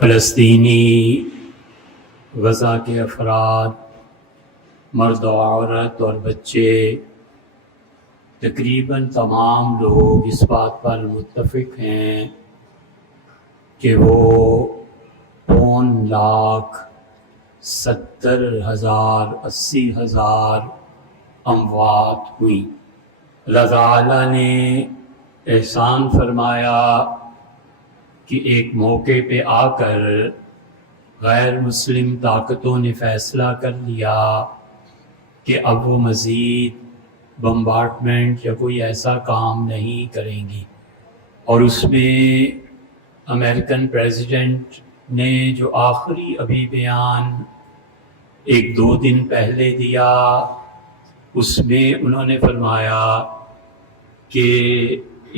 فلسطینی غزہ کے افراد، مرد و عورت اور بچے، تقریباً تمام لوگ اس بات پر متفق ہیں کہ وہ 5,70,000 80,000 اموات ہوئیں۔ اللہ تعالیٰ نے احسان فرمایا کہ ایک موقع پہ آ کر غیر مسلم طاقتوں نے فیصلہ کر لیا کہ اب وہ مزید بمبارڈمنٹ یا کوئی ایسا کام نہیں کریں گی، اور اس میں امریکن پریزیڈنٹ نے جو آخری ابھی بیان 1-2 دن پہلے دیا، اس میں انہوں نے فرمایا کہ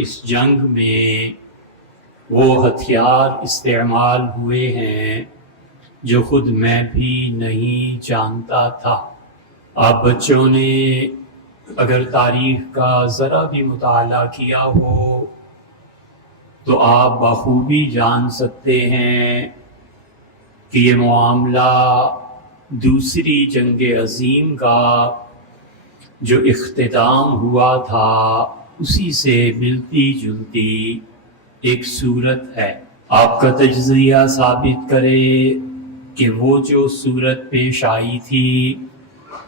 اس جنگ میں وہ ہتھیار استعمال ہوئے ہیں جو خود میں بھی نہیں جانتا تھا۔ آپ بچوں نے اگر تاریخ کا ذرا بھی مطالعہ کیا ہو تو آپ بخوبی جان سکتے ہیں کہ یہ معاملہ دوسری جنگ عظیم کا جو اختتام ہوا تھا اسی سے ملتی جلتی ایک صورت ہے۔ آپ کا تجزیہ ثابت کرے کہ وہ جو صورت پیش آئی تھی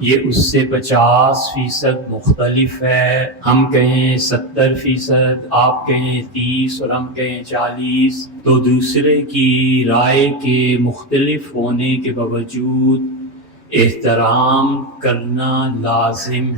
یہ اس سے 50% مختلف ہے۔ ہم کہیں 70%، آپ کہیں 30 اور ہم کہیں 40، تو دوسرے کی رائے کے مختلف ہونے کے باوجود احترام کرنا لازم ہے۔